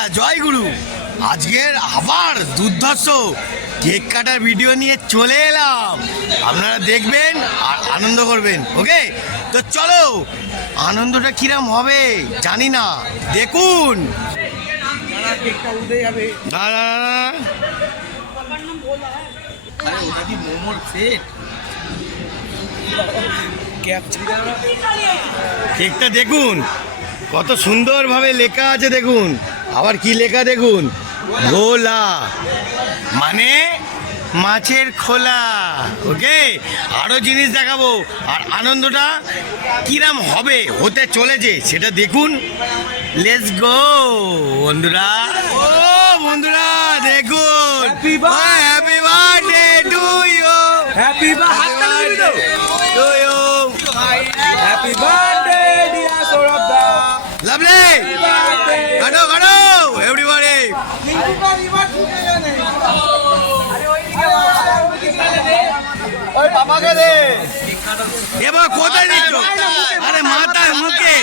জয় গুরু। আজকের আবার দুর্ধর্ষ কেক কাটার ভিডিও নিয়ে চলে এলাম। আপনারা দেখবেন আর আনন্দ করবেন ওকে? তো চলো আনন্দটা কিরাম হবে জানি না। দেখুন। কেকটা দেখুন কত সুন্দরভাবে লেখা আছে দেখুন। আবার কি লেখা দেখুন? ভোলা মানে মাছের খোলা। ওকে? আরও জিনিস দেখাবো। আর আনন্দটা কিরাম হবে হতে চলেছে সেটা দেখুন। লেটস গো বন্ধুরা। ও বন্ধুরা দেখুন! Happy birthday to you happy birthday to you happy birthday এবার কোথায় দিচ্ছ? আরে মাথায় মুখে।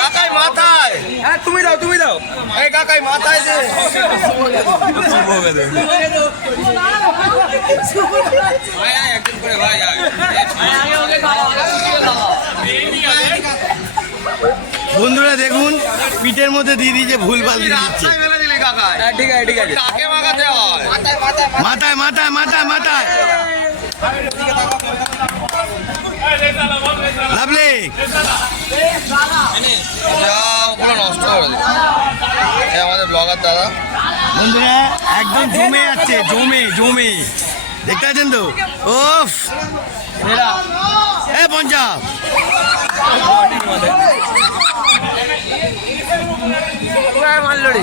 কাকাই মাথায়। হ্যাঁ তুমি দাও তুমি দাও। এই কাকাই মাথায় দে। বন্ধুরা দেখুন পিঠের মধ্যে দিয়ে দিয়েছে ভুল ভালো দিয়ে দিচ্ছে ঠিক আছে ঠিক আছে। কাকে মাথায় মাথায় মাথায় মাথায়। লাভলি। নষ্ট করে আমাদের ব্লগার দাদা। বন্ধুরা একদম জমে যাচ্ছে জমে জমে। দেখতে পাচ্ছেন তো? ওফ এ পঞ্জাব। মারলো রে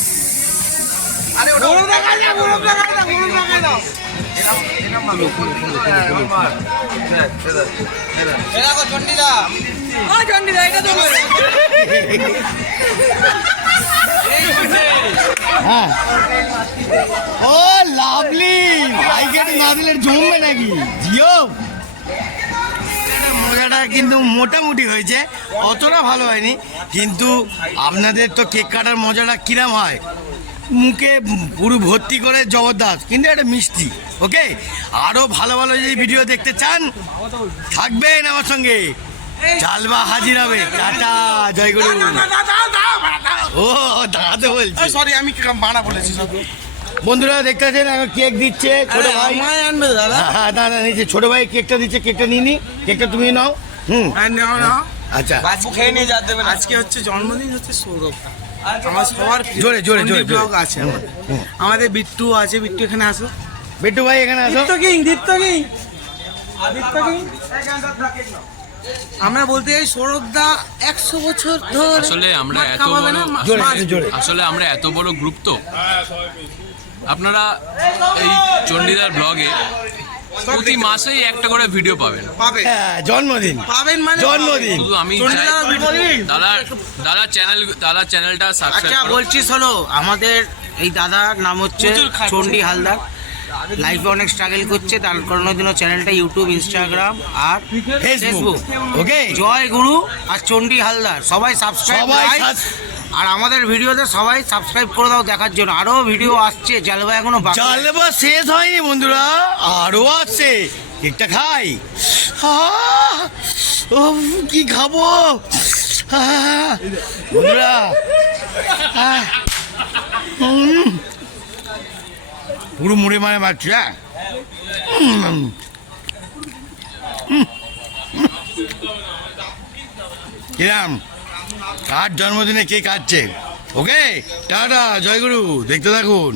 হ্যাঁ। ও লাভলি ভাইকে না দিলে জমবে নাকি? জিও। মজাটা কিন্তু মোটামুটি হয়েছে অতটা ভালো হয়নি কিন্তু আপনাদের তো কেক কাটার মজাটা কিরাম হয়? মুখে পুরো ভর্তি করে জবরদস্ত। কিন্তু এটা মিষ্টি ওকে আরও ভালো ভালো যদি ভিডিও দেখতে চান থাকবেন আমার সঙ্গে। চালবা হাজির হবে। টাটা জয়গুরু ও দাঁড়াতে বলছি। সরি আমি বানা বলেছি সব বন্ধুরা দেখতে পাচ্ছেন এখন কেক দিচ্ছে ছোট ভাই। আনবে দাদা? হ্যাঁ, হ্যাঁ দাদা নিচে ছোট ভাই কেকটা দিচ্ছে কেকটা নিয়ে নি। কেকটা তুমি নাও। হুম। হ্যাঁ নাও নাও। আচ্ছা। আজকে হচ্ছে জন্মদিন হচ্ছে সৌরভ। আমার সবার জোরে, জোরে, জোরে। ব্লগ আছে আমাদের আমাদের বিট্টু আছে বিট্টু এখানে আসো। বিট্টু ভাই এখানে আসো। Dipto king Dipto king. Dipto king. আমরা বলতে চাই সৌরভ দা একশো বছর ধরে আসলে আমরা এত বড়- আসলে আমরা এত বড় গ্রুপ তো। আপনারা এই চণ্ডীদার ব্লগে প্রতি মাসেই একটা করে ভিডিও পাবেন। পাবেন হ্যাঁ জন্মদিন। পাবেন মানে জন্মদিন। শুধু আমি চাই দাদা দাদা চ্যানেল দাদা চ্যানেলটা সাবস্ক্রাইব আচ্ছা বলছি শোনো আমাদের এই দাদার নাম হচ্ছে প্রচুর। হালদার। লাইফে অনেক স্ট্রাগল করছে তার কারণের জন্য চ্যানেলটা ইউটিউব ইনস্টাগ্রাম আর ফেসবুক ওকে জয় গুরু আর চণ্ডী হালদার সবাই সাবস্ক্রাইব আর আমাদের ভিডিওতে সবাই সাবস্ক্রাইব করে দাও দেখার জন্য। আরও ভিডিও আসছে জালবা এখনও চালবা শেষ হয়নি বন্ধুরা আরও আছে কেকটা খাই। উফ, কি খাব? বন্ধুরা পুরো মুড়ে মারে মারছি হ্যাঁ? কিরাম, কার জন্মদিনে কে কাটছে ওকে, টাটা, জয়গুরু, দেখতে থাকুন।